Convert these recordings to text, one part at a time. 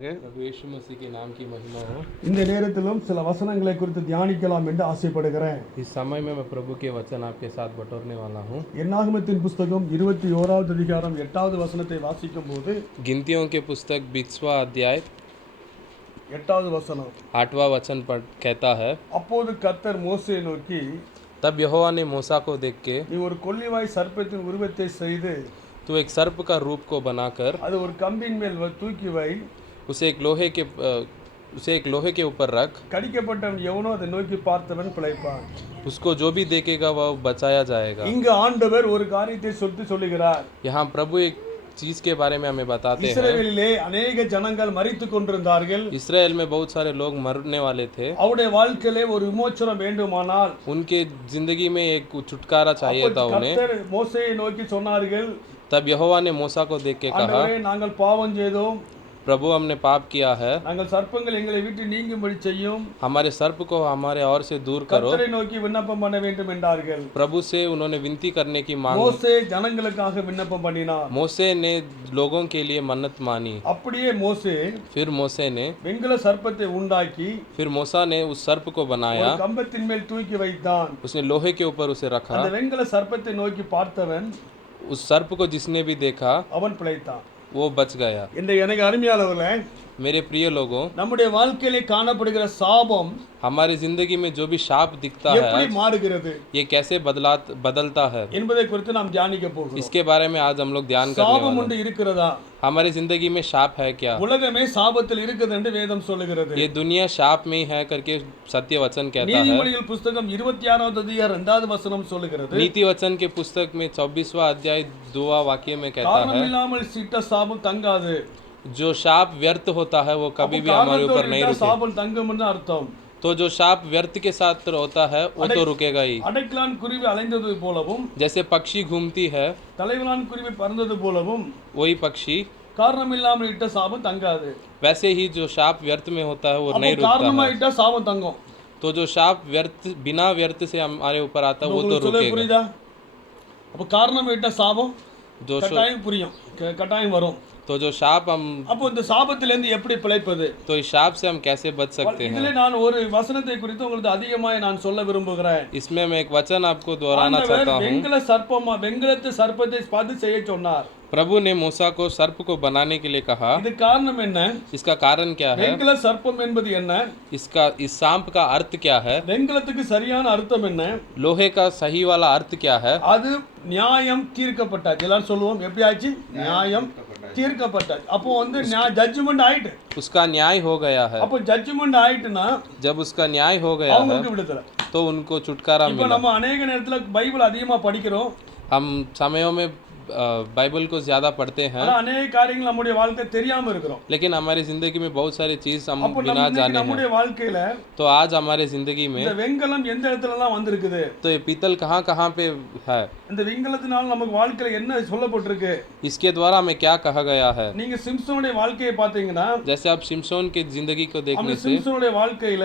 प्रभु यीशु मसीह के नाम की महिमा हो। இந்த நேரத்திலும் சில வசனங்களை குறித்து தியானிக்கலாம் என்று ஆசைப்படுகிறேன். इस समय में मैं प्रभु के वचन आपके साथ बटोरने वाला हूँ। என்னாகமத்தின் புத்தகம் 21வது அதிகாரம் 8வது வசனத்தை வாசிக்கும்போது गिनतियों के पुस्तक 20वां अध्याय 8வது வசனம் 8वां वचन पर कहता है, அப்போது கர்த்தர் மோசேயை நோக்கி, तब यहोवा ने मूसा को देख के, நீ ஒரு கொள்ளிவாய் சர்ப்பத்தின் உருவத்தை செய்து तू एक सर्प का रूप को बनाकर அது ஒரு கம்பின் மேல் தூக்கி வை, उसे एक लोहे के ऊपर रख, கடிக்கப்பட்டவன் எவனோ அதை நோக்கி பார்த்தவன் பிழைப்பான். उसको जो भी देखेगा वह बचाया जाएगा। இங்கு ஆண்டவர் ஒரு காரியத்தை சொல்லுகிறார். यहाँ प्रभु एक चीज के बारे में हमें बताते हैं। இஸ்ரவேலிலே अनेक ஜனங்கள் மரித்துக் கொண்டிருந்தார்கள். इसराइल में बहुत सारे लोग मरने वाले थे। அவருடைய வாழ்க்கையிலே ஒரு விமோச்சனம் வேண்டுமானால் उनके जिंदगी में एक छुटकारा चाहिए था उन्हें। கர்த்தர் மோசேயை நோக்கி சொன்னார்கள், तब यहोवा ने मूसा को देख के कहा, ஆண்டவரே நாங்கள் பாவம் செய்தோம், प्रभु हमने पाप किया है, நாங்கள் சர்ப்பங்கள் எங்களை விட்டு நீங்கும்படி செய்யும், हमारे सर्प को हमारे और से दूर करो। கர்த்தரை நோக்கி விண்ணப்பம் பண்ண வேண்டும் என்றார்கள். प्रभु से उन्होंने विनती करने की मांग। மோசே ஜனங்களுக்காக விண்ணப்பம் பண்ணினார். मोसे ने लोगों के लिए मन्नत मानी। அப்படியே மோசே फिर मोसे ने வெண்கல சர்ப்பத்தை உண்டாக்கி फिर मूसा ने उस सर्प को बनाया, ஒரு கம்பத்தின் மேல் தூக்கி வைத்தான். उसने लोहे के ऊपर उसे रखा। அந்த வெண்கல சர்ப்பத்தை நோக்கி பார்த்தவன் उस सर्प को जिसने भी देखा அவன் பிழைத்தான். वो बच गया। இந்த எனக்கு அருமையானவர்களே, मेरे प्रिय लोगों, நம்முடைய வாழ்க்கையிலே காணப்படுகிற சாபம் हमारी जिंदगी में जो भी शाप दिखता எப்படி है மாறுகிறது ये कैसे बदलता है, என்பதை குறித்து நாம் தியானிக்க போகிறோம். इसके बारे में आज हम लोग ध्यान करने சாபம் वाले ஒன்று हैं। இருக்கிறதா? हमारी जिंदगी में शाप है क्या? உலகமே சாபத்தில் இருக்குது என்று வேதம் சொல்லுகிறது. ये दुनिया शाप में ही है करके सत्य वचन कहता है। நீதிமொழிகள் புத்தகம் 26வது அதிகாரம் 2வது வசனம் சொல்லுகிறது, नीति वचन के पुस्तक में 24वां अध्याय 2वां वाक्य में कहता காரணம் है, இல்லாமல் சிட்ட சாபம் தங்காது. जो शाप व्यर्थ होता है वो कभी भी हमारे ऊपर नहीं रुके। சாபம் தங்கும்னு அர்த்தம். तो जो शाप व्यर्थ के साथ होता है वो तो रुकेगा ही। அடைக்கலான் குருவி அலைந்தது போலவும் जैसे पक्षी घूमती है தலைவலான் குருவி பறந்தது போலவும் वही पक्षी, காரணம் இல்லாமல் இட்ட சாபம் தங்காது. वैसे ही जो शाप व्यर्थ में होता है वो नहीं அப்போ காரணமா रुकता है। இட்ட சாபம் தங்கும். तो जो शाप व्यर्थ बिना व्यर्थ से हमारे ऊपर आता है वो तो உங்களுக்கு சொல்ல रुकेगा। புரியுதா? அப்போ காரணமா இட்ட சாபம் जो கட்டாயம் புரியும், கட்டாயம் வரும். तो जो शाप हम, அப்போ இந்த சாபத்திலிருந்து எப்படி பிழைப்பது? तो इस शाप से हम कैसे बच सकते हैं? இதிலே நான் ஒரு வசனத்தை குறித்து உங்களுக்கு அதிகமாய் நான் சொல்ல விரும்புகிறேன். इसमें मैं एक वचन आपको दोहराना ஆண்டவர் चाहता हूँ। வெண்கலத்து சர்ப்பத்தை பார்த்து செய்ய சொன்னார். प्रभु ने मूसा को सर्प को बनाने के लिए कहा। இது காரணம் என்ன? इसका कारण क्या है? வெண்கல சர்ப்பம் என்பது என்ன? इस सांप का अर्थ क्या है? வெண்கலத்துக்கு சரியான அர்த்தம் என்ன? लोहे का सही वाला अर्थ क्या है? அது நியாயம் தீர்க்கப்பட்டாச்சு. எல்லாரும் சொல்லுவோம், எப்படி ஆச்சு? நியாயம் தீர்க்கப்பட்டாச்சு. அப்போ வந்து ஜட்ஜ்மெண்ட் ஆயிட்டு. उसका न्याय हो गया है। அப்போ ஜட்ஜ்மெண்ட் ஆயிட்டுனா जब उसका न्याय हो गया है அவங்களுக்கு விடுதலை. तो उनको छुटकारा இப்போ मिला। நம்ம अनेक நேரத்துல பைபிள் அதிகமா படிக்கிறோம், हम समयों में बाइबल को ज्यादा पढ़ते हैं, ஆனா अनेक காரியங்கள் நம்முடைய வாழ்க்கை தெரியாம இருக்கிறோம். लेकिन हमारी जिंदगी में बहुत सारी चीज हम அப்போ बिना जाने நம்முடைய हैं। வாழ்க்கையில तो आज हमारे जिंदगी में இந்த வெண்கலம் எந்த இடத்துலலாம் வந்திருக்குது? तो ये पीतल कहाँ कहाँ पे है? இந்த வெண்கலத்தினால நமக்கு வாழ்க்கையில என்ன சொல்லப்பட்டிருக்கு? इसके द्वारा हमें क्या कहा गया है? நீங்க சிம்சோனுடைய வாழ்க்கையை பாத்தீங்கன்னா, जैसे आप सिमसोन के जिंदगी को देखने அந்த से, சிம்சோனுடைய வாழ்க்கையில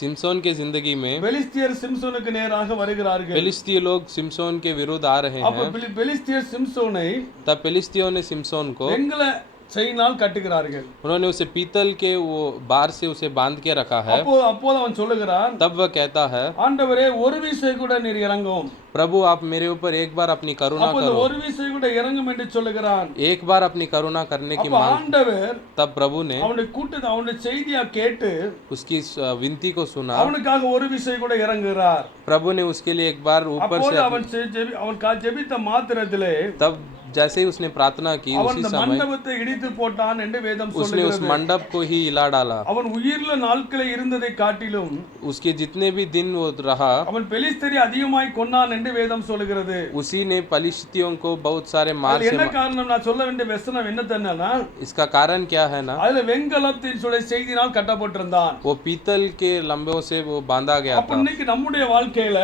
सिमसोन के जिंदगी में பெலிஸ்தியர் சிம்சோனுக்கு நேராக வருகிறார்கள். फिलिस्तीय लोग सिमसोन के विरुद्ध आ रहे அப்ப हैं। பெலிஸ்தியர் सिमसोனை तब फिलिस्तियों ने सिमसोन को, வெண்கல செயினால் கட்டுகிறார்கள். उन्होंने उसे पीतल के वो बार से उसे बांध के रखा है। அப்போது அவன் சொல்லுகிறான், तब वह कहता है, ஆண்டவரே ஒரு விசை கூட நீர் இறங்கும். प्रभु आप मेरे ऊपर एक बार अपनी करुणा அப்போ करो। ஒரு விசை கூட இறங்கும் என்று சொல்லுகிறான். एक बार अपनी करुणा करने की அப்ப मांग। ஆண்டவர் तब प्रभु ने அவனுடைய கூட்டத்தை அவனுடைய செய்தியா கேட்டு उसकी विनती को सुना। அவனுக்காக ஒரு விசை கூட இறங்குகிறார். प्रभु ने उसके लिए एक बार ऊपर அப்போது से அவன் ஜெபித்த மாத்திரத்திலே तब जैसे ही उसने प्रार्थना की அவன் उसी அந்த समय மண்டபத்தை இடித்து போட்டான் என்று வேதம் उसने उस சொல்லுகிறது. मंडप को ही हिला डाला। அவன் உயிர்ல நாட்களை இருந்ததை காட்டிலும் उसके जितने भी दिन वो रहा அவன் பெலிஸ்தரை அதிகமாய் கொன்னான் என்று வேதம் சொல்லுகிறது. उसी ने पलिश्तियों को बहुत सारे मार அதுல से என்ன காரணம்? நான் சொல்ல வேண்டிய வசனம் என்ன தெரியுமா? इसका कारण क्या है ना, அதுல வெண்கலத்தின் செய்தினால் கட்டப்பட்டிருந்தான். वो पीतल के लंबों से वो बांधा गया அப்ப था। இன்னைக்கு நம்முடைய வாழ்க்கையில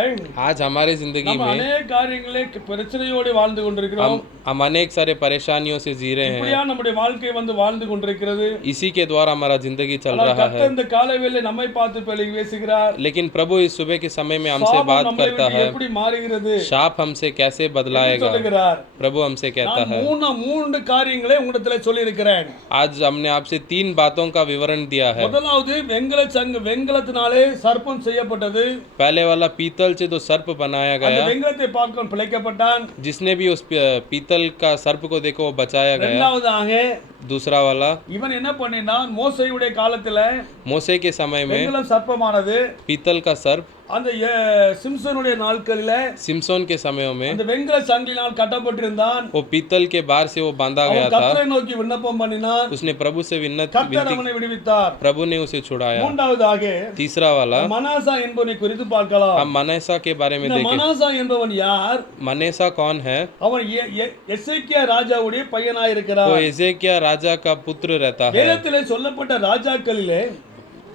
आज हमारे जिंदगी நம்ம में अनेक காரியங்களே பிரச்சனையோடு வாழ்ந்து கொண்டிருக்கிறோம். हम अनेक सारे परेशानियों से जी रहे हैं। இப்படியா நம்முடைய வாழ்க்கை வந்து வாழ்ந்து கொண்டிருக்கிறது. इसी के द्वारा हमारा जिंदगी चल ஆனால் रहा है। கர்த்தர் இந்த காலைவேளை நம்மை பார்த்து பலகி பேசுகிறார். लेकिन प्रभु इस सुबह के समय में हमसे சாபம் बात நம்மை करता விட்டு है, எப்படி மாறுகிறது शाप हमसे कैसे என்று बदलाएगा। சொல்லுகிறார். प्रभु हमसे कहता நான் है, மூன்று காரியங்களை உங்களிடத்திலே சொல்லி இருக்கிறேன். आज हमने आपसे 3 बातों का विवरण दिया है। முதலாவது வெண்கலத்தினாலே சர்ப்பம் செய்யப்பட்டது. पहले वाला पीतल से जो सर्प बनाया அந்த गया, வெண்கலத்தை பார்க்க பிழைக்கப்பட்டான். जिसने भी उस पीतल का सर्प को देखो वो बचाया गया। இரண்டாவதாக दूसरा वाला, இவன் என்ன பண்ணினான், மோசேயுடைய காலத்துல मोसे के समय में வெண்கலம் சர்ப்பமானது पीतल का सर्प, அந்த சிம்சனுடைய நாட்களில सिमसोन के समयों में அந்த வெண்கல சங்கிலினால் கட்டப்பட்டிருந்தான். वो पीतल के बार से वो बांधा गया அவன் था। கர்த்தரை நோக்கி விண்ணப்பம் பண்ணினான். उसने प्रभु से கர்த்தர் विनती, அவனை விடுவித்தார். प्रभु ने उसे छुड़ाया। மூன்றாவதாக तीसरा वाला, மனாசா என்பவனை குறித்து பார்க்கலாம். हम मनेसा के बारे में இந்த देखें। மனாசா என்பவன் யார்? मनेसा कौन है? அவன் எசேக்கியா ராஜாவுடைய பையனாய் இருக்கிறார். वो एजेकिया राजा का पुत्र रहता है। வேதத்திலே சொல்லப்பட்ட ராஜாக்களிலே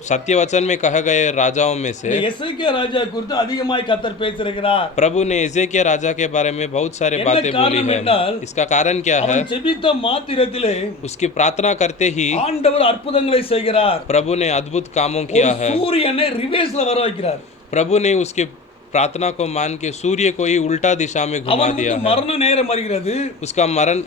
सत्य वचन में कहा गए राजाओं में இந்த से எசேக்கியா ராஜா குறித்து அதிகமாய் கர்த்தர் பேசியிருக்கிறார். प्रभु ने एजेकिया राजा के बारे में बहुत सारे என்ன बातें बोली காரணம் है। என்றால், इसका कारण क्या है? அவன் ஜெபித்த மாத்திரத்திலே उसकी प्रार्थना करते ही ஆண்டவர் அற்புதங்களை செய்கிறார். प्रभु ने अद्भुत कामों ஒரு किया है। சூரியனை ரிவர்ஸ்ல வர வைக்கிறார். प्रभु ने उसके प्रार्थना को मान के सूर्य को ही उल्टा दिशा में घुमा அவனுக்கு दिया है। மரண நேரம் வருகிறது.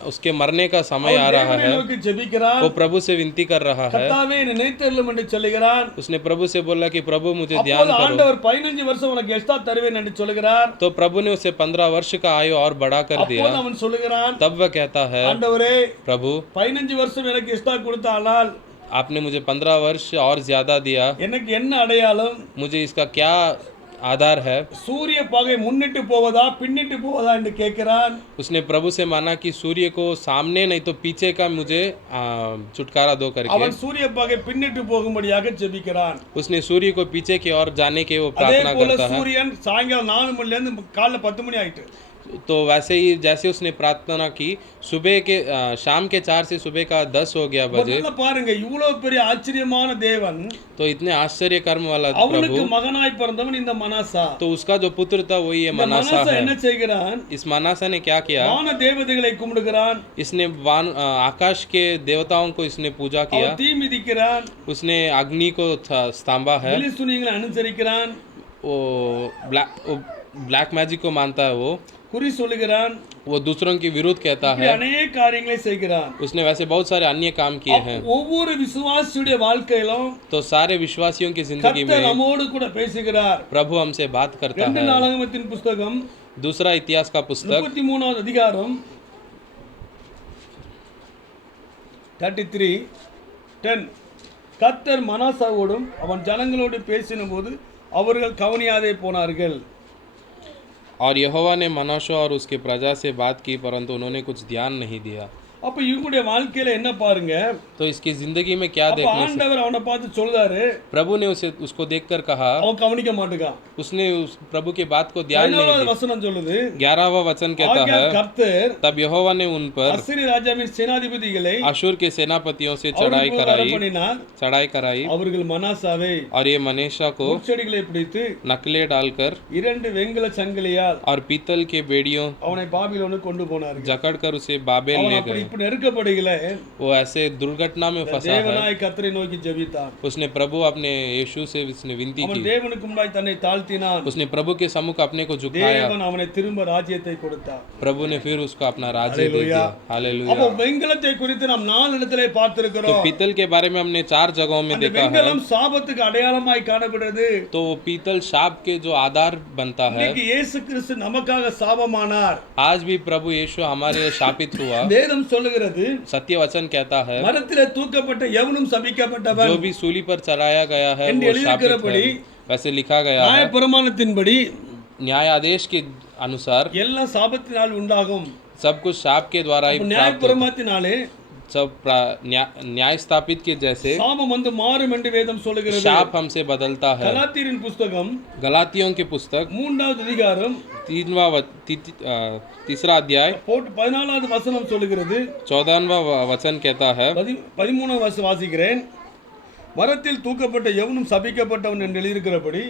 उसके मरने का समय आ रहा தேவனை है। நோக்கி ஜெபிக்கிறான். वो प्रभु से विनती कर रहा है। கர்த்தாவே என்னை நினைத்தருளும் என்று சொல்லுகிறான். उसने प्रभु से बोला कि प्रभु मुझे ध्यान அப்போது करो। ஆண்டவர் 15 வருஷம் உனக்கு எக்ஸ்ட்ரா தருவேன் என்று சொல்லுகிறார். तो प्रभु ने उसे 15 वर्ष का आयु और बढ़ा कर दिया। அப்போது அவன் சொல்லுகிறான், तब वह कहता है, ஆண்டவரே प्रभु 15 வருஷம் எனக்கு எக்ஸ்ட்ரா கொடுத்தானால் आपने मुझे 15 वर्ष और ज्यादा दिया, எனக்கு என்ன அடையாளம்? मुझे इसका क्या आधार है? சூரிய பகை முன்னிட்டு போவதா பின்னிட்டு போவதா என்று கேட்கிறான். उसने प्रभु से माना कि सूर्य को सामने नहीं तो पीछे का मुझे छुटकारा दो करके। அவன் சூரிய பகை பின்னிட்டு போகும்படியாக ஜெபிக்கிறான். उसने सूर्य को पीछे की ओर जाने के वो அதே प्रार्थना போல करता है। சூரியன் சாயங்காலம் 4 மணில இருந்து காலைல 10 மணி ஆயிட்டு. तो वैसे ही जैसे उसने प्रार्थना की, सुबह के शाम के 4 से सुबह का 10 हो गया बजे। முதல்ல பாருங்க, இவ்வளவு பெரிய ஆச்சரியமான தேவன், तो इतने आश्चर्य कर्म वाला அவனுக்கு प्रभु, மகனாய் பிறந்தவன் இந்த மனாசா. तो उसका जो पुत्र था वो ये இந்த मनासा மனாசா है। என்ன செய்கிறான்? इस मनासा ने क्या किया? வான தேவதைகளை கும்பிடுகிறான். इसने आकाश के देवताओं को इसने पूजा किया। அவன் தீ மிதிக்கிறான். उसने अग्नि को स्तंभा है। வெளிசுனியங்களை அனுசரிக்கிறான். वो ब्लैक मैजिक को मानता है। वो குறி சொல்லுகிறான். वो दूसरों के विरुद्ध कहता இப்படி है। अनेक காரியங்களை செய்கிறான். उसने वैसे बहुत सारे अन्य काम किए हैं। ஒவ்வொரு விசுவாசியுடைய வாழ்க்கையிலும் तो सारे विश्वासियों की जिंदगी கர்த்தர் में நம்மோடு கூட பேசுகிறார். प्रभु हमसे बात करता 2 है। நாளாகமத்தின் புத்தகம் दूसरा इतिहास का पुस्तक 33வது அதிகாரம் 33:10. கர்த்தர் மனாசாவோடும் அவன் ஜனங்களோடு பேசினபோது அவர்கள் கவனியாதே போனார்கள். और यहोवा ने मनाशे और उसके प्रजा से बात की, परंतु उन्होंने कुछ ध्यान नहीं दिया। அப்ப இவங்களுடைய வாழ்க்கையில என்ன பாருங்க, तो इसकी जिंदगी में क्या அப்ப देखने से ஆண்டவர் அவனை பார்த்து சொல்றாரு, प्रभु ने उसको देखकर कहा, அவன் கவனிக்க மாட்டேங்கான். उसने उस प्रभु की बात को ध्यान नहीं 11வது दिया। வசனம் சொல்லுது, 11वां वचन कहता ஆகையால் है, கர்த்தர் तब यहोवा ने उन पर அசீரிய ராஜாவின் சேனாதிபதிகளை अशूर के सेनापतियों से அவர்களுக்கு வரப்பண்ணினார். चढ़ाई कराई அவர்கள் மனாசாவை और ये मनेशा को முட்செடிகளை பிடித்து नकले डालकर 2 வெண்கல சங்கிலியால் और पीतल के बेड़ियों அவனை பாபிலோனுக்கு கொண்டு போனார்கள். जकड़कर उसे बाबेल அவன் ले அப்படி गए। இப்ப நெருக்கப்படுகிற वो ऐसे दुर्घटना में फंसा है। தேவனாய் கர்த்தரை நோக்கி ஜெபித்தான். उसने प्रभु अपने यीशु से उसने विनती அவன் की। தேவனுக்கு முன்னாடி தன்னை தாழ்த்தினான். उसने प्रभु के सम्मुख अपने को झुकाया। தேவன் அவனை திரும்ப ராஜ்யத்தை கொடுத்தார். प्रभु ने फिर उसको अपना राज्य दे दिया। हालेलुया। அப்ப வெண்கலத்தை குறித்து நாம் 4 இடத்திலே तो பார்த்திருக்கிறோம். पीतल के बारे में हमने 4 जगहों में அந்த देखा है। வெண்கலம் சாபத்துக்கு அடையாளமாய் காணப்படுகிறது. तो वो पीतल शाप के जो आधार बनता है। இன்னைக்கு இயேசு கிறிஸ்து நமக்காக சாபமானார். आज भी प्रभु यीशु हमारे शापित हुआ। வேதம் சொல்லுகிறது, सत्य वचन कहता है, மரத்திலே தூக்கப்பட்ட எவனும் சபிக்கப்பட்டவன். जो भी सूली पर चढ़ाया गया है என்று वो शापित எழுதியிருக்கிறபடி है। वैसे लिखा गया है, நியாயப்பிரமாணத்தின்படி न्याय आदेश के अनुसार எல்லாம் சாபத்தினால் உண்டாகும். सब कुछ शाप के द्वारा ही प्राप्त होता है। நியாயப்பிரமாணத்தினாலே सब न्याय स्थापित के जैसे சாபம் வந்து மாறும் என்று வேதம் சொல்லுகிறது. शाप हमसे बदलता है। கலாத்தியரின் புத்தகம் गलातियों की पुस्तक 3வது அதிகாரம் 3वां अध्याय 14வது வசனம் சொல்லுகிறது. 14वां वचन कहता है, 13வது வசனம் வாசிக்கிறேன். மரத்தில் தூக்கப்பட்ட எவனும் சபிக்கப்பட்டவன் என்று எழுதியிருக்கிறபடி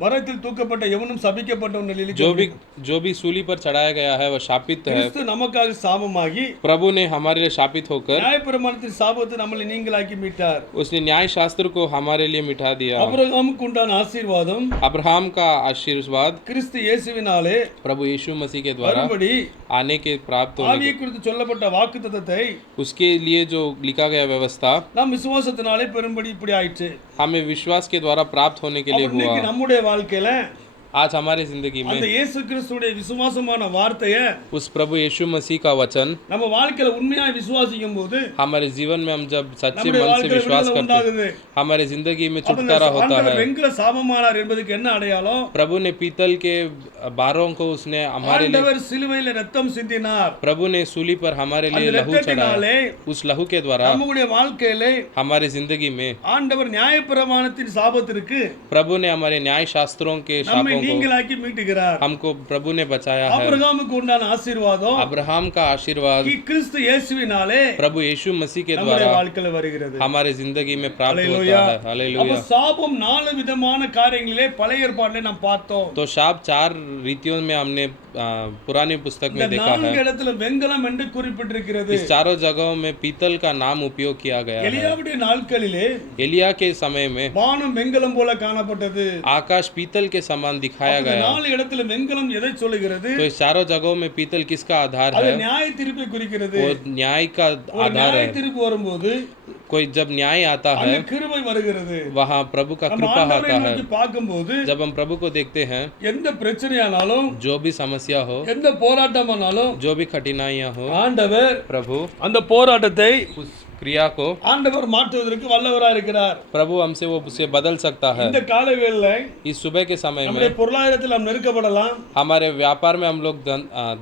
மரத்தில் தூக்கப்பட்ட எவனும் சபிக்கப்பட்டவன் நிலையில் जो भी सूली पर चढ़ाया गया है वह शापित है। கிறிஸ்து நமக்காக சாபமாகி प्रभु ने हमारे लिए शापित होकर நியாயப்பிரமாணத்தின் சாபத்தை நம்மளை நீங்களாக்கி மீட்டார். उसने न्याय शास्त्र को हमारे लिए मिटा दिया। ஆபிரகாமுக்கு உண்டான ஆசீர்வாதம் अब्राहम का आशीर्वाद கிறிஸ்து இயேசுவினாலே प्रभु यीशु मसीह के द्वारा மறுபடி आने के प्राप्त होने ஆவியை குறித்து சொல்லப்பட்ட வாக்குத்தத்தத்தை उसके लिए जो लिखा गया व्यवस्था நாம் விசுவாசத்தினாலே பெரும்படி இப்படி ஆயிற்று. हमें विश्वास के द्वारा प्राप्त होने के लिए हुआ। இன்னைக்கு நம்முடைய வாழ்க்கையில आज हमारे जिंदगी அந்த में இயேசு கிறிஸ்துடைய விசுவாசமான வார்த்தையை उस प्रभु यीशु मसीह का वचन நம்ம வாழ்க்கையில உண்மையாய் விசுவாசிக்கும் போது हमारे जीवन में हम जब सच्चे நம்முடைய मन से வாழ்க்கையில विश्वास விடுதலை करते हैं உண்டாகுது. हमारे जिंदगी में அப்ப இந்த छुटकारा होता ஆண்டவர் है। வெண்கல சாபமானார் என்பதுக்கு என்ன அடையாளம்? प्रभु ने पीतल के बारों को उसने हमारे लिए, ஆண்டவர் சிலுவையில ரத்தம் சிந்தினார். प्रभु ने सूली पर हमारे लिए அந்த लहू चढ़ाया। ரத்தத்தினாலே उस लहू के द्वारा நம்முடைய வாழ்க்கையிலே हमारे जिंदगी में ஆண்டவர் நியாயப்பிரமாணத்தின் சாபத்திற்கு प्रभु ने हमारे न्याय शास्त्रों के நம்மை शापों को நீங்களாக்கி மீட்டுகிறார். हमको प्रभु ने बचाया है। ஆபிரகாமுக்கு உண்டான ஆசீர்வாதம் अब्राहम का आशीर्वाद கிறிஸ்து இயேசுவினாலே प्रभु यीशु मसीह के நம்முடைய द्वारा வாழ்க்கையில வருகிறது. हमारे जिंदगी में प्राप्त हालेलुया. होता है। அப்ப हालेलुया। சாபம் 4 விதமான காரியங்களிலே பழைய ஏற்பாட்டிலே நாம் பார்த்தோம். तो शाप 4 रीतियों में हमने पुरानी पुस्तक में இந்த देखा है। 4 இடத்துல வெண்கலம் என்று குறிப்பிட்டிருக்கிறது. इस चारों जगहों में पीतल का नाम उपयोग किया गया है। எலியாவுடைய நாட்களிலே एलिया के समय में வானம் வெண்கலம் போல காணப்பட்டது. आकाश पीतल के समान दिखाया இந்த गया। 4 இடத்துல வெண்கலம் எதை சொல்லுகிறது? तो इस चारों जगहों में पीतल किसका आधार அது है? நியாய தீர்ப்பை குறிக்கிறது. वो न्याय का ஒரு आधार நியாய है। தீர்ப்பு வரும்போது कोई जब न्याय आता அங்க है கிருபை வருகிறது. वहाँ प्रभु का நம்ம कृपा ஆண்டவரை आता है। நோக்கி பார்க்கும்போது जब हम प्रभु को देखते हैं, எந்த பிரச்சனையானாலும் जो भी समस्या हो, எந்த போராட்டமானாலும் जो भी कठिनाइयां हो, ஆண்டவர் प्रभु அந்த போராட்டத்தை उस क्रिया को ஆண்டவர் மாற்றுவதற்கு வல்லவராக இருக்கிறார். प्रभु हमसे वो उसे बदल सकता है। இந்த காலவேளையில इस सुबह के समय நம்முடைய में பொருளாதாரத்தில் நாம் நெருக்கப்படலாம், हमारे व्यापार में हम लोग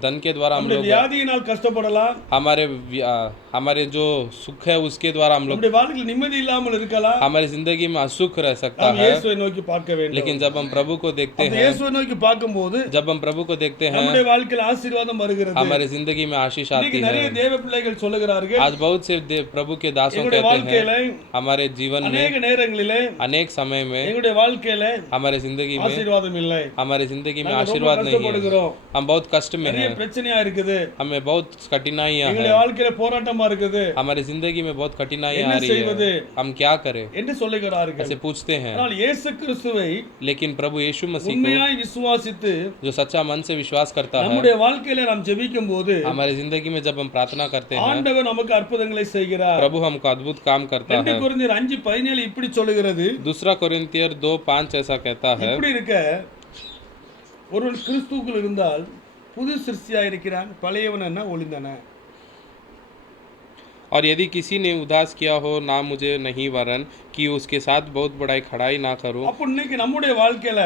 धन के द्वारा हम நம்முடைய लोग வியாதியினால் கஷ்டப்படலாம், हमारे जो सुख है उसके द्वारा हम लोग, நம்முடைய வாழ்க்கையில் நிம்மதி இல்லாமல் இருக்கலாம். हमारी जिंदगी में असुख रह सकता நாம் है। இயேசுவை நோக்கி பார்க்க வேண்டும். लेकिन जब हम प्रभु को देखते அந்த हैं, இயேசுவை நோக்கி பார்க்கும்போது जब हम प्रभु को देखते हैं, நம்முடைய வாழ்க்கையில் ஆசீர்வாதம் வருகிறது. हमारे जिंदगी में आशीष आती இன்னைக்கு है। நிறைய தேவ பிள்ளைகள் சொல்லுகிறார்கள், आज बहुत से प्रभु के दासों எங்களுடைய कहते வாழ்க்கையில हैं, हमारे जीवन में அநேக நேரங்களிலே अनेक समय में எங்களுடைய வாழ்க்கையில हमारे जिंदगी में ஆசீர்வாதம் இல்லை, हमारे जिंदगी में நாங்க ரொம்ப आशीर्वाद नहीं है। கஷ்டப்படுகிறோம், हम बहुत कष्ट में நிறைய हैं, பிரச்சனையா இருக்குது, हमें बहुत कठिनाइयां எங்களுடைய हैं, வாழ்க்கையில போராட்டமா இருக்குது, हमारी जिंदगी में बहुत कठिनाइयां என்ன आ रही செய்வது है, हम क्या करें என்று சொல்லுகிறார்கள். ऐसे पूछते हैं। ஆனால் இயேசு கிறிஸ்துவை लेकिन प्रभु यीशु मसीह को உண்மையாய் விசுவாசித்து जो सच्चा मन से विश्वास करता है, நம்முடைய வாழ்க்கையில நாம் ஜெபிக்கும் போது हमारे जिंदगी में जब हम प्रार्थना करते हैं, ஆண்டவர் நமக்கு அற்புதங்களை செய்கிறார். प्रभु हमको अद्भुत काम करता 2 है। கொரிந்தியர் 5:17 இப்படி சொல்லுகிறது. दूसरा कोरिन्थियर 2:5 ऐसा कहता है, இப்படி இருக்க ஒருவன் கிறிஸ்துவுக்குள் இருந்தால் புது சிருஷ்டியாக இருக்கிறான், பழையவன் என்ன ஒளிந்தன. और यदि किसी ने उदास किया हो ना मुझे नहीं वरन कि उसके साथ बहुत बड़ाई खड़ाई ना करूं। அப்ப இன்னைக்கு நம்முடைய வாழ்க்கையில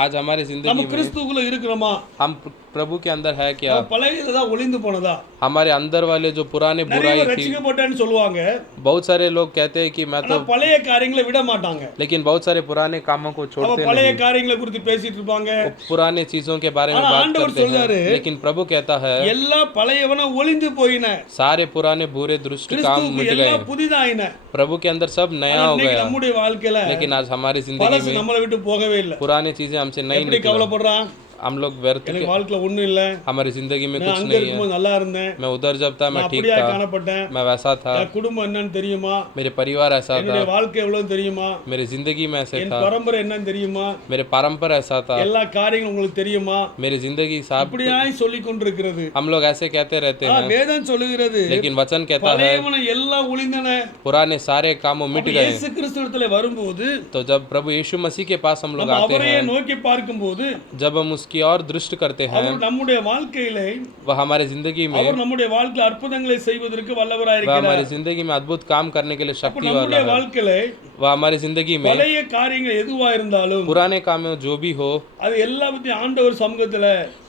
आज हमारे நம்ம जिंदगी में கிறிஸ்துவுக்குள்ள இருக்கிறோமா? हम प्रभु के अंदर है क्या? பழையதா ஒளிந்து போனதா? हमारे अंदर वाले जो पुराने நிறைய बुराई थी, ரட்சிக்கப்பட்டேன்னு சொல்லுவாங்க, बहुत सारे लोग कहते हैं कि मैं ஆனா तो, பழைய காரியங்களை விட மாட்டாங்க. लेकिन बहुत सारे पुराने कामों को அவ छोड़ते பழைய नहीं, காரியங்களை குறித்து பேசிட்டு இருப்பாங்க. वो पुराने चीजों के बारे में ஆனா बात ஆண்டவர் करते சொல்றாரு, हैं। लेकिन प्रभु कहता है எல்லா பழையவன ஒளிந்து போயின, सारे पुराने बुरे दुष्ट काम கிறிஸ்துவுக்கு मिट எல்லாம் गए, புதிதாயின. प्रभु के अंदर सब नया हो இன்னைக்கு गया। நம்முடைய வாழ்க்கையில लेकिन आज हमारी जिंदगी பழசு में நம்மளை விட்டு போகவே இல்லை. पुरानी चीजें हमसे नहीं எப்படி निकला। கவலைப்படுறான்? हम लोग व्यर्थ எனக்கு வாழ்க்கையில ஒண்ணும் இல்ல, हमारी जिंदगी में நான் कुछ அங்க नहीं है, இருக்கும்போது நல்லா இருந்தேன், मैं उधर जब था मैं நான் ठीक அப்படியா था, காணப்பட்டேன், मैं वैसा था, என் குடும்பம் என்னன்னு தெரியுமா, मेरे परिवार ऐसा என்னுடைய था, வாழ்க்கை எவ்வளவு தெரியுமா, मेरी जिंदगी में ऐसे என் था, பரம்பரை என்னன்னு தெரியுமா, मेरे परंपरा ऐसा था, எல்லா காரியங்களும் உங்களுக்கு தெரியுமா, मेरी जिंदगी साहब। இப்படியாய் சொல்லிக் கொண்டிருக்கிறது. हम लोग ऐसे कहते रहते हैं, வேதம் சொல்லுகிறது, लेकिन वचन कहता है பழையவன எல்லாம் ஒளிந்தன. पुराने सारे कामों मिट அப்ப गए। இயேசு கிறிஸ்துவிடத்துல வரும்போது तो जब प्रभु यीशु मसीह के पास हम लोग நம்ம आते அவரையே हैं, நோக்கி பார்க்கும்போது जब हम उसकी और दृष्टि करते हैं, அவர் நம்முடைய வாழ்க்கையிலே, वह हमारे जिंदगी में, அவர் நம்முடைய வாழ்க்கையில் அற்புதங்களை செய்வதற்கு வல்லவராய் वह இருக்கிறார். हमारी जिंदगी में अद्भुत काम करने के लिए அப்ப शक्ति वाला நம்முடைய है। வாழ்க்கையில वह हमारी जिंदगी में பழைய காரியங்கள் எதுவா இருந்தாலும் पुराने काम में जो भी हो, அது எல்லாத்தையும் ஆண்டவர் சமூகத்துல,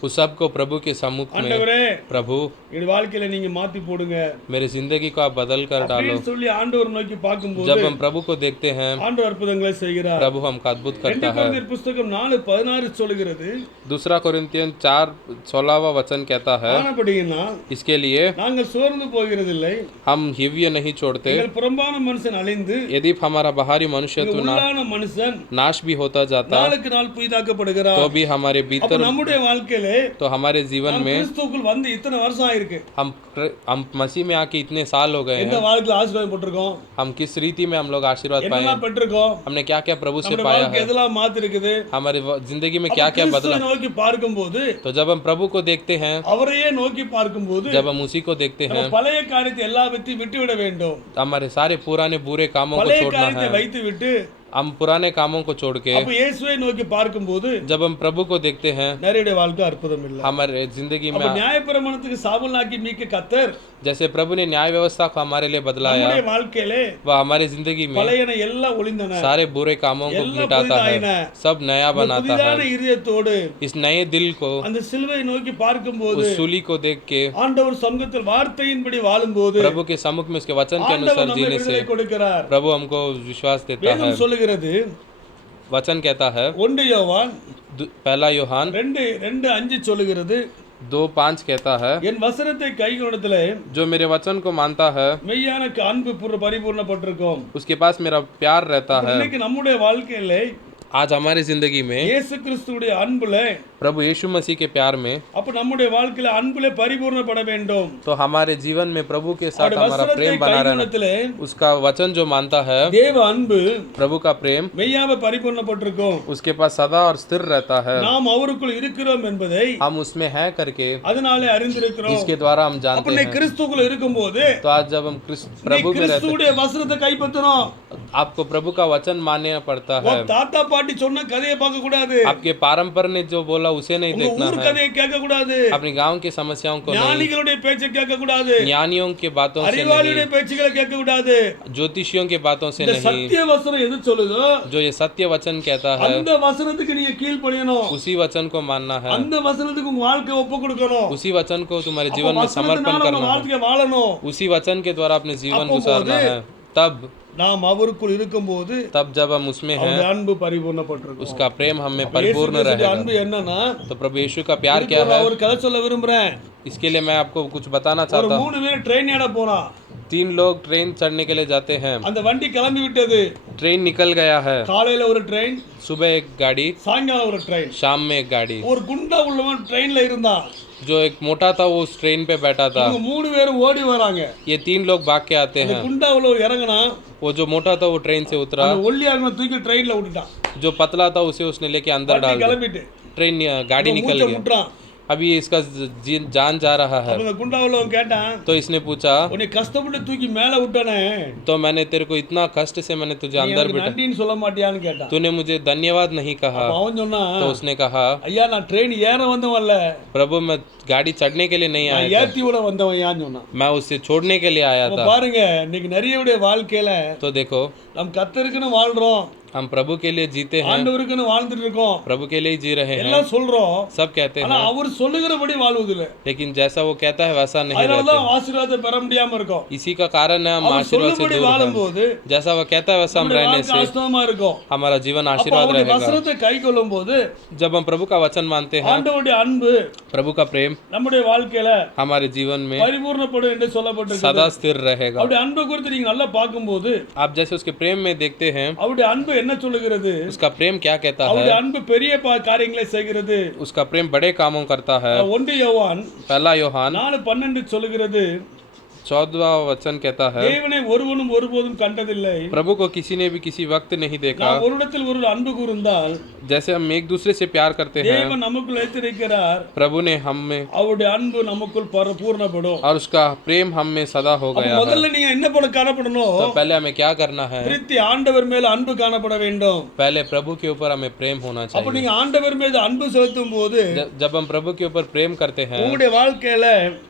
उस सब को प्रभु के सम्मुख में, ஆண்டவரே प्रभु என் வாழ்க்கையில நீங்க மாத்தி போடுங்க मेरी जिंदगी को आप बदल कर डालो। அப்படின்னு சொல்லி ஆண்டவர் நோக்கி பார்க்கும்போது जब हम प्रभु को देखते हैं, ஆண்டவர் அற்புதங்களை செய்கிறார். प्रभु हमका अद्भुत 2 करता है। கொரிந்தியர் புஸ்தகம் 4:16 சொல்லுகிறது, दूसरा कोरिन्थियन 4:16 वचन कहता है, ஆனபடியினா इसके लिए நாங்கள் சோர்ந்து போகிறதில்லை, हम हिव्य नहीं छोड़ते, எங்கள் புறம்பான மனுஷன் அழிந்து यदि हमारा बाहरी मनुष्यत्व உள்ளான मनुष्यன் नाश भी होता जाता, நாளுக்கு நாள் புதிதாக்கப்படுகிறார். तो भी हमारे அப்ப भीतर, நம்முடைய வாழ்க்கையிலே तो हमारे जीवन में கிறிஸ்துவுக்குள் வந்து இத்தனை வருஷம் ஆயிருக்கு. हम मसीह में आके इतने साल हो गए எந்த हैं, வாழ்க்கையில ஆசீர்வாதம் பெற்றிருக்கோம், हम किस रीति में हम लोग आशीर्वाद पाए, என்னெல்லாம் பெற்றிருக்கோம், हमने क्या क्या प्रभु से நம்முடைய पाया வாழ்க்கை है, எதெல்லாம் மாத்தி இருக்குது. हमारी जिंदगी में क्या क्या बदला। கிறிஸ்துவை நோக்கி பார்க்கும்போது, तो जब हम प्रभु को देखते हैं, அவரையே நோக்கி பார்க்கும்போது जब हम उसी को देखते हैं, நம்ம பழைய காரியத்தை எல்லாவற்றையும் விட்டுவிட வேண்டும். हमारे सारे पुराने बुरे कामों को பழைய छोड़ना காரியத்தை है। வைத்து விட்டு हम पुराने कामों को छोड़ के அப்ப இயேசுவை நோக்கி பார்க்கும்போது जब हम प्रभु को देखते हैं, நிறைய வாழ்க்கை அற்புதம் இல்லை. हमारे जिंदगी அப்ப में நியாயப்பிரமாணத்துக்கு சாபலாக்கி மீட்க கர்த்தர் जैसे प्रभु ने न्याय व्यवस्था को हमारे लिए बदलाया, நம்முடைய வாழ்க்கையிலே वह हमारे जिंदगी में பழையன எல்லாம் ஒளிந்தன, सारे बुरे कामों को எல்லாம் मिटाता புதிதாயின. है, सब नया बनाता புதிதான है। இதயத்தோடு इस नए दिल को, அந்த சிலுவை நோக்கி பார்க்கும்போது, उस सूली को देख के, ஆண்டவர் சமூகத்தில் வார்த்தையின்படி வாழும்போது प्रभु के सम्मुख में उसके वचन के ஆண்டவர் अनुसार நம்மை जीने से விடுதலை கொடுக்கிறார். प्रभु हमको विश्वास देता है। வேதம் சொல்லுகிறது, वचन कहता है, 1 யோவான் पहला यूहान 2:5 சொல்லுகிறது, 2:5 कहता है, என் வசனத்தை கைக்கொண்டதிலே जो मेरे वचन को मानता है மெய்யான அன்பு பரிபூர்ணப்பட்டிருக்கும். उसके पास मेरा प्यार रहता है। இன்னைக்கு நம்முடைய வாழ்க்கையிலே आज हमारी जिंदगी में இயேசு கிறிஸ்துவுடைய அன்புல, प्रभु यीशु मसीह के प्यार में, அப்ப நம்முடைய வாழ்க்கையில அன்புல பரிபூர்ணப்பட வேண்டும். तो हमारे जीवन में प्रभु के साथ அவருடைய हमारा வசனத்தை प्रेम बना रहना। கைக்கொண்டதிலே उसका वचन जो मानता है, தேவ அன்பு प्रभु का प्रेम மெய்யாவே பரிபூர்ணப்பட்டிருக்கும். उसके पास सदा और स्थिर रहता है। நாம் அவருக்குள் இருக்கிறோம் என்பதை हम उसमें हैं करके அதனாலே அறிந்திருக்கிறோம். इसके द्वारा हम அப்ப जानते நீ हैं। கிறிஸ்துவுக்குள்ள இருக்கும்போது तो आज जब हम प्रभु में रहते கிறிஸ்துவுடைய வசனத்தை கைப்பற்றணும். हैं, आपको प्रभु का वचन मानना पड़ता है। உன் தாத்தா பாட்டி சொன்ன கதையை பார்க்க கூடாது, आपके परंपरा ने जो बोला उसे नहीं உங்க देखना ஊர் है, கதையை கேட்க கூடாது, अपने गांव की समस्याओं को नहीं, ஞானிகளுடைய பேச்சை கேட்க கூடாது, ज्ञानियों के बातों से नहीं, அறிவாளியுடைய பேச்சுகளை கேட்க கூடாது. ज्योतिषियों के बातों से இந்த नहीं। சத்திய வசனம் எது சொல்லுதோ जो ये सत्य वचन कहता है, அந்த வசனத்துக்கு நீங்க கீழ்ப்படியணும். उसी वचन को मानना है, அந்த वचனத்துக்கு உங்க வாழ்க்கையை ஒப்பு கொடுக்கணும். उसी वचन को तुम्हारे அப்ப जीवन में समर्पण வசனத்தினால करना உங்க है, வாழ்க்கையை வாழணும். उसी वचन के द्वारा अपने जीवन அப்போ गुजारना போது है। நாம் அவருக்குள் இருக்கும்போது तब जब हम उसमें हैं, அவருடைய அன்பு பரிபூர்ணப்பட்டிருக்கும். उसका प्रेम हमें இயேசு परिपूर्ण கிறிஸ்துவுடைய रहेगा। அன்பு என்னன்னா, तो प्रभु यीशु का प्यार क्या है, ஒரு கதை சொல்ல விரும்புறேன். इसके लिए मैं आपको कुछ बताना ஒரு चाहता हूँ। 3 பேர் ட்ரெயின் ஏற போனா, 3 लोग ट्रेन चढ़ने के लिए जाते हैं। அந்த வண்டி கிளம்பி விட்டது. ट्रेन निकल गया है, காலையில ஒரு ட்ரெயின், सुबह एक गाड़ी, சாயங்காலம் ஒரு ட்ரெயின். शाम में एक गाड़ी। ஒரு குண்டா உள்ளவன் ட்ரெயின்ல இருந்தான். जो एक मोटा था वो उस ट्रेन पे बैठा था। இவங்க 3 பேரும் ஓடி வராங்க. ये 3 लोग भाग के आते அந்த हैं। குண்டா உள்ளவன் இறங்குனா, वो जो मोटा था वो ट्रेन से उतरा, அந்த ஒல்லியா இருந்தவன் தூக்கி ட்ரெயின்ல விட்டுட்டான். जो पतला था उसे उसने लेके अंदर வண்டி डाल दिया। கிளம்பிட்டு ट्रेन गाड़ी निकल மூச்சை गया। முட்டுறான். अभी इसका जान जा रहा है। அப்ப அந்த குண்டா உள்ளவன் கேட்டான், तो इसने पूछा, உன்னை கஷ்டப்பட்டு தூக்கி மேல விட்டானே, तो मैंने तेरे को इतना कष्ट से मैंने तुझे நீ अंदर எனக்கு बिठा, நன்றின்னு சொல்ல மாட்டியான்னு கேட்டான். तूने मुझे धन्यवाद नहीं कहा। அப்ப அவன் சொன்னான், तो उसने कहा, ஐயா நான் ட்ரெயின் ஏற வந்தவன்ல, प्रभु मैं गाड़ी चढ़ने के लिए नहीं நான் आया था, ஏத்தி விட வந்தவன்யான்னு சொன்னான். मैं उसे छोड़ने के लिए आया அப்ப था। பாருங்க, இன்னைக்கு நிறையவுடைய வாழ்க்கையில तो देखो, நம் கர்த்தருக்குன்னு வாழ்றோம், हम प्रभु के लिए जीते हैं, ஆண்டவருக்குன்னு வாழ்ந்துட்டு இருக்கோம், प्रभु के लिए ही जी रहे हैं, எல்லாம் சொல்றோம். सब कहते ஆனா हैं, அவர் சொல்லுகிறபடி வாழ்வதில்லை. लेकिन जैसा वो कहता है वैसा नहीं रहते। அதனாலதான் ஆசீர்வாதத்தை பெற முடியாம இருக்கோம். इसी का कारण है हम அவர் आशीर्वाद से சொல்லும்படி दूर हैं। வாழும்போது जैसा वो कहता है वैसा हम நம்முடைய रहने வாழ்க்கை से ஆசீர்வாதமா இருக்கும். हमारा जीवन அப்ப आशीर्वाद அவருடைய रहेगा। வசனத்தை கை கொள்ளும் போது जब हम प्रभु का वचन मानते हैं, ஆண்டவருடைய அன்பு प्रभु का प्रेम நம்முடைய வாழ்க்கையில हमारे जीवन में பரிபூர்ணப்படும் என்று சொல்லப்பட்டிருக்கு. सदा स्थिर रहेगा। அவருடைய அன்பை குறித்து நீங்க நல்லா பார்க்கும்போது आप जैसे उसके प्रेम में देखते हैं, அவருடைய அன்பு என்ன சொல்லுகிறது? उसका प्रेम क्या कहता அவருடைய है, அன்பு பெரிய காரியங்களை செய்கிறது. उसका प्रेम बड़े कामों करता है। 1 யோவான் पहला யோहान 4:12 சொல்லுகிறது, 14वां वचन कहता है, தேவனை ஒருவனும் ஒருபோதும் கண்டதில்லை, प्रभु को किसी ने भी किसी वक्त नहीं देखा। நாம் ஒருவரிடத்தில் ஒரு அன்பு கூர்ந்தால் जैसे हम एक दूसरे से प्यार करते हैं, தேவன் நமக்குள் வைத்திருக்கிறார், प्रभु ने हम में, அவருடைய அன்பு நமக்குள் பூர்ணப்படும். और उसका प्रेम हम में सदा हो அப்ப गया है। முதல்ல நீங்க என்ன பண்ண காணப்படணும்? तो पहले हमें क्या करना है, பிரித்தி ஆண்டவர் மேல அன்பு காணப்பட வேண்டும். पहले प्रभु के ऊपर हमें प्रेम होना அப்ப चाहिए। நீங்க ஆண்டவர் மீது அன்பு செலுத்தும் போது जब हम प्रभु के ऊपर प्रेम करते हैं, உங்களுடைய வாழ்க்கையில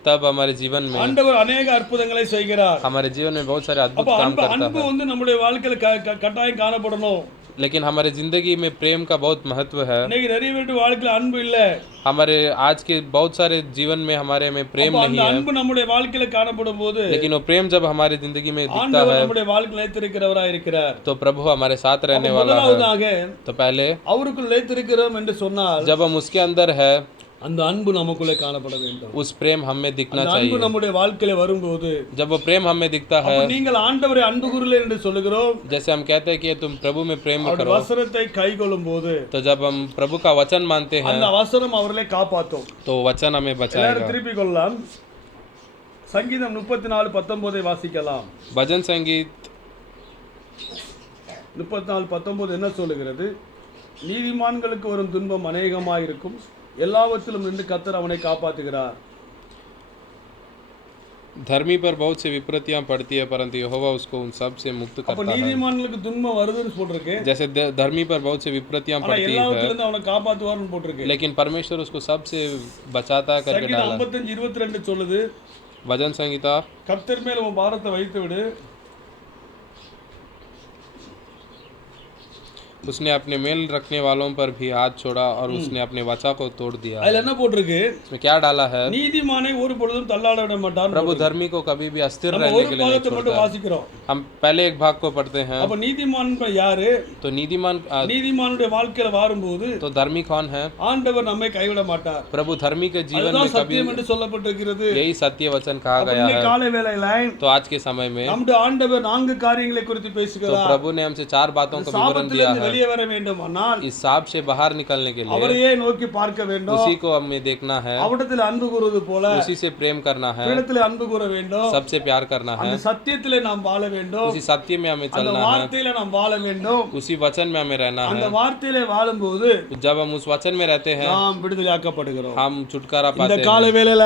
तब हमारे जीवन में, ஆண்டவர் अनेक அற்புதங்களை செய்கிறார். हमारे जीवन में बहुत सारे अद्भुत அப்ப काम करता அன்பு है। வந்து நம்முடைய வாழ்க்கையில கட்டாயம் காணப்படணும். लेकिन हमारे जिंदगी में प्रेम का बहुत महत्व है। இன்னைக்கு நிறைய பேர் வாழ்க்கையில அன்பு இல்ல. हमारे आज के बहुत सारे जीवन में हमारे में प्रेम அப்ப नहीं அந்த है, அன்பு நம்முடைய வாழ்க்கையில காணப்படும் போது लेकिन वो प्रेम जब हमारी जिंदगी में दिखता ஆண்டவர் है, நம்முடைய வாழ்க்கையில நிலைத்திருக்கிறவராய் இருக்கிறார். तो प्रभु हमारे साथ रहने वाला है। முதலாவதாக तो पहले அவருக்குள் நிலைத்திருக்கிறோம் என்று சொன்னால் जब हम उसके अंदर है, அந்த அன்பு நமக்குள்ளே காணப்பட வேண்டும். उस प्रेम हमें दिखना அந்த அன்பு चाहिए। நம்முடைய வாழ்க்கையில வரும்போது जब वो प्रेम हमें दिखता है, அப்ப நீங்கள் ஆண்டவரை அன்பு கூறுங்கள் என்று சொல்லுகிறோம். जैसे हम कहते हैं कि तुम प्रभु में प्रेम அவருடைய करो, வசனத்தை கைக்கொள்ளும் போது तो जब हम प्रभु का वचन मानते हैं அந்த வசனம் அவர்களை காப்பாற்றும். तो वचन हमें எல்லாரும் बचाएगा। திருப்பிக் கொள்ளலாம். சங்கீதம் 34:19 வாசிக்கலாம். भजन संगीत 34:19 என்ன சொல்லுகிறது? நீதிமான்களுக்கு வரும் துன்பம் அநேகமாயிருக்கும், எல்லாவற்றிலும் நின்று கர்த்தர் அவனை காப்பாற்றுகிறார். धर्मी पर बहुत सी विपत्तियां पड़ती है, परंतु यहोवा उसको उन सब से मुक्त அப்ப करता है। நீதிமான்களுக்கு துன்பம் வருதுன்னு போட்டிருக்கு. जैसे धर्मी पर बहुत सी विपत्तियां ஆனா पड़ती है, எல்லாவற்றிலிருந்து அவனை காப்பாற்றுவார்னு போட்டிருக்கு. लेकिन परमेश्वर उसको सबसे बचाता करके சங்கீதம் डाला। 55:22 சொல்லுது, भजन संगीता கர்த்தர் மேல் உன் பாரத்தை வைத்து விடு, उसने अपने मेल रखने वालों पर भी हाथ छोड़ा और उसने अपने वचा को तोड़ दिया। அதுல என்ன போட்டிருக்கு? इसमें क्या डाला है? நீதிமானை ஒரு பொழுதும் தள்ளாட விட மாட்டார். प्रभु धर्मी को कभी भी अस्थिर நம்ம रहने ஒரு के लिए नहीं பாகத்தை மட்டும் छोड़ता। வாசிக்கிறோம். हम पहले एक भाग को पढ़ते हैं। அப்ப நீதிமான் யாரு? तो நீதிமானுடைய வாழ்க்கையில வரும்போது तो धर्मी कौन है? ஆண்டவர் நம்மை கைவிட மாட்டார். प्रभु धर्मी के जीवन में அதுதான் कभी, சத்தியம் என்று சொல்லப்பட்டிருக்கிறது. यही सत्य वचन कहा गया இன்னைக்கு है। காலை வேளையில तो आज के समय में நம்முடைய ஆண்டவர் 4 காரியங்களை குறித்து तो பேசுகிறார். प्रभु ने हमसे 4 बातों का विवरण दिया சாபத்திலிருந்து है। வெளியே வர வேண்டுமானால் इस साप से बाहर निकलने के लिए அவரையே நோக்கி பார்க்க வேண்டும். उसी को हमें देखना है, அவரிடத்தில் அன்பு கூறுவது போல उसी से प्रेम करना है, இடத்தில் அன்பு கூற வேண்டும். सबसे प्यार करना है, அந்த சத்தியத்திலே நாம் வாழ வேண்டும். उसी सत्य में हमें அந்த चलना है, வார்த்தையில நாம் வாழ வேண்டும். उसी वचन में हमें रहना அந்த है। வார்த்தையிலே வாழும்போது जब हम उस वचन में रहते हैं நாம் விடுதலையாக்கப்படுகிறோம். हम छुटकारा இந்த पाते காலை हैं। வேளையில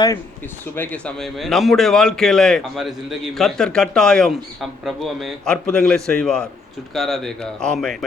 इस सुबह के समय में நம்முடைய வாழ்க்கையில हमारे जिंदगी में கர்த்தர் கட்டாயம் हम प्रभु हमें அற்புதங்களை செய்வார். छुटकारा देगा। ஆமென்.